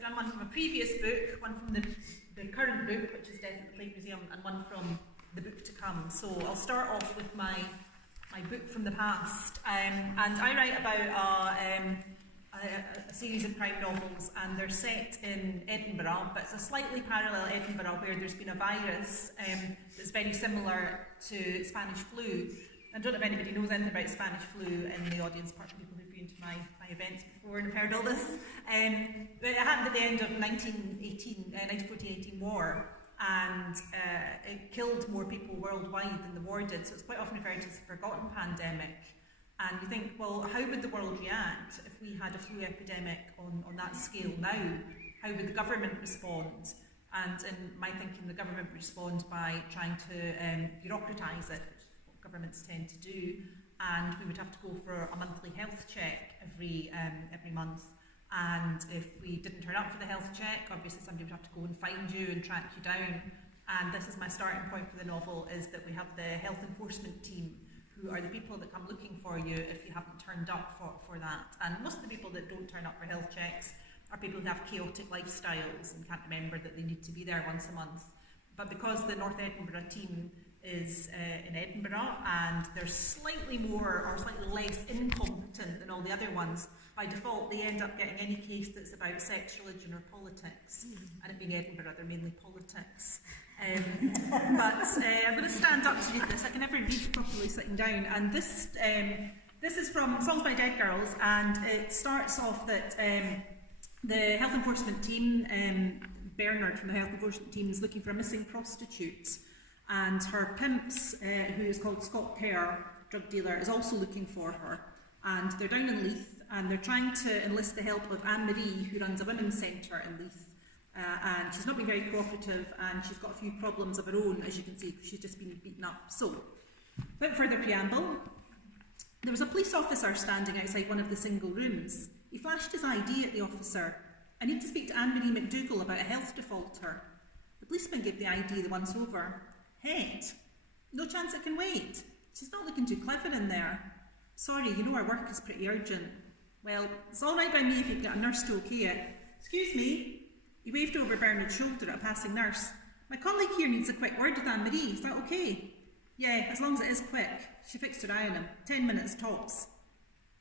I've done one from a previous book, one from the current book, which is Death at the Plague Museum, and one from the book to come. So I'll start off with my book from the past. And I write about a series of crime novels, and they're set in Edinburgh, but it's a slightly parallel Edinburgh where there's been a virus that's very similar to Spanish flu. I don't know if anybody knows anything about Spanish flu in the audience, apart from people who've been to my events before and have heard all this. But it happened at the end of 1914-18 war, and it killed more people worldwide than the war did, so it's quite often referred to as a forgotten pandemic. And you think, well, how would the world react if we had a flu epidemic on that scale now? How would the government respond? And in my thinking, the government would respond by trying to bureaucratise it, governments tend to do, and we would have to go for a monthly health check every month, and if we didn't turn up for the health check, obviously somebody would have to go and find you and track you down. And this is my starting point for the novel, is that we have the health enforcement team, who are the people that come looking for you if you haven't turned up for that. And most of the people that don't turn up for health checks are people who have chaotic lifestyles and can't remember that they need to be there once a month. But because the North Edinburgh team is in Edinburgh, and they're slightly more or slightly less incompetent than all the other ones, by default they end up getting any case that's about sex, religion or politics. And it being Edinburgh, they're mainly politics. But I'm going to stand up to read this. I can never read properly sitting down. And this is from Songs by Dead Girls, and it starts off that the health enforcement team, Bernard from the health enforcement team, is looking for a missing prostitute. And her pimps, who is called Scott Kerr, drug dealer, is also looking for her. And they're down in Leith, and they're trying to enlist the help of Anne-Marie, who runs a women's centre in Leith. And she's not been very cooperative, and she's got a few problems of her own, as you can see, because she's just been beaten up. So, without further preamble, there was a police officer standing outside one of the single rooms. He flashed his ID at the officer. "I need to speak to Anne-Marie McDougall about a health defaulter." The policeman gave the ID the once over. "Head? No chance it can wait. She's not looking too clever in there. Sorry, you know our work is pretty urgent." "Well, it's all right by me if you can get a nurse to okay it." "Excuse me." He waved over Bernard's shoulder at a passing nurse. "My colleague here needs a quick word with Anne-Marie. Is that okay?" "Yeah, as long as it is quick." She fixed her eye on him. 10 minutes tops.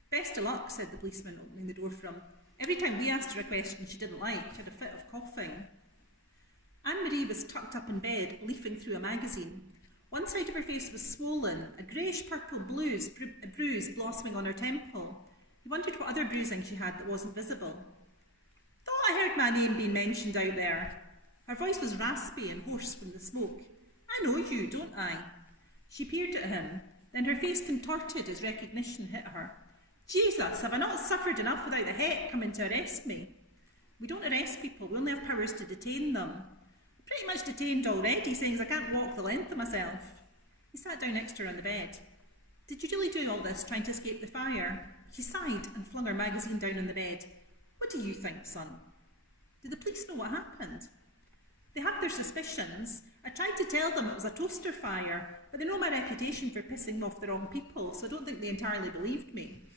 "Best of luck," said the policeman, opening the door for him. Every time we asked her a question she didn't like, she had a fit of coughing. Anne-Marie was tucked up in bed, leafing through a magazine. One side of her face was swollen, a greyish-purple bruise blossoming on her temple. He wondered what other bruising she had that wasn't visible. "Thought I heard my name being mentioned out there." Her voice was raspy and hoarse from the smoke. "I know you, don't I?" She peered at him, then her face contorted as recognition hit her. "Jesus, have I not suffered enough without the Het coming to arrest me?" "We don't arrest people, we only have powers to detain them." "Pretty much detained already, saying I can't walk the length of myself." He sat down next to her on the bed. "Did you really do all this, trying to escape the fire?" She sighed and flung her magazine down on the bed. "What do you think, son?" "Do the police know what happened?" "They have their suspicions. I tried to tell them it was a toaster fire, but they know my reputation for pissing off the wrong people, so I don't think they entirely believed me."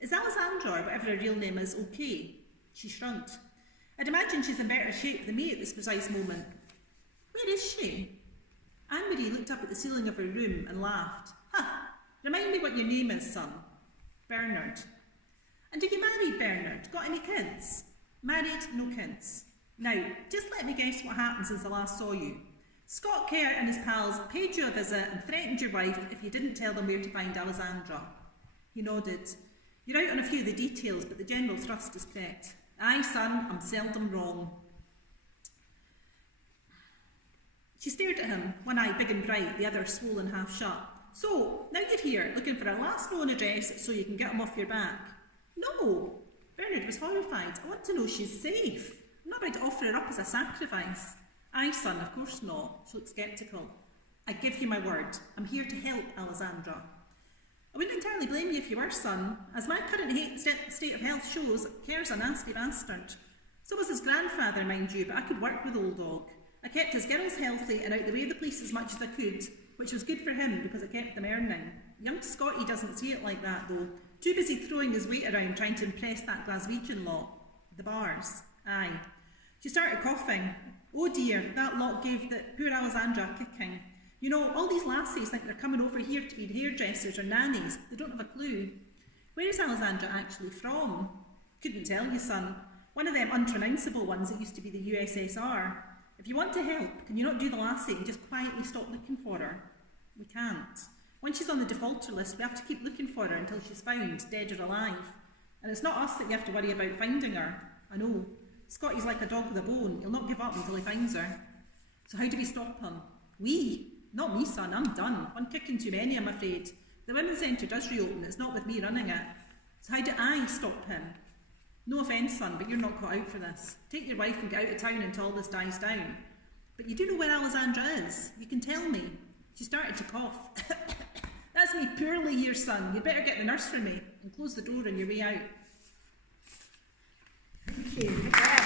"Is Alessandra, or whatever her real name is, okay?" She shrugged. "I'd imagine she's in better shape than me at this precise moment." "Where is she?" Anne-Marie looked up at the ceiling of her room and laughed. "Ha! Remind me what your name is, son." "Bernard." "And are you married, Bernard? Got any kids?" "Married, no kids." "Now, just let me guess what happened since I last saw you. Scott Kerr and his pals paid you a visit and threatened your wife if you didn't tell them where to find Alessandra." He nodded. "You're out on a few of the details, but the general thrust is correct." "Aye, son, I'm seldom wrong." She stared at him, one eye big and bright, the other swollen half shut. "So, now you're here, looking for a last known address so you can get him off your back." "No." Bernard was horrified. "I want to know she's safe. I'm not about to offer her up as a sacrifice." "Aye, son, of course not." She looked sceptical. "I give you my word. I'm here to help Alessandra." "I wouldn't entirely blame you if you were, son. As my current state of health shows, Kerr's a nasty bastard. So was his grandfather, mind you, but I could work with old dog. I kept his girls healthy and out the way of the police as much as I could, which was good for him because it kept them earning. Young Scotty doesn't see it like that, though. Too busy throwing his weight around trying to impress that Glaswegian lot. The bars. Aye. She started coughing. Oh dear, that lot gave the poor Alessandra a kicking. You know, all these lassies think they're coming over here to be hairdressers or nannies. They don't have a clue. Where is Alessandra actually from? Couldn't tell you, son. One of them unpronounceable ones that used to be the USSR. If you want to help, can you not do the lassie and just quietly stop looking for her? We can't. Once she's on the defaulter list, we have to keep looking for her until she's found, dead or alive. And it's not us that we have to worry about finding her. I know. Scotty's like a dog with a bone. He'll not give up until he finds her. So how do we stop him? We? Not me, son. I'm done. One kicking too many, I'm afraid. The women's centre does reopen. It's not with me running it. So how do I stop him? No offence, son, but you're not cut out for this. Take your wife and get out of town until all this dies down. But you do know where Alessandra is. You can tell me. She started to cough. That's me poorly here, son. You'd better get the nurse for me and close the door on your way out. Thank you.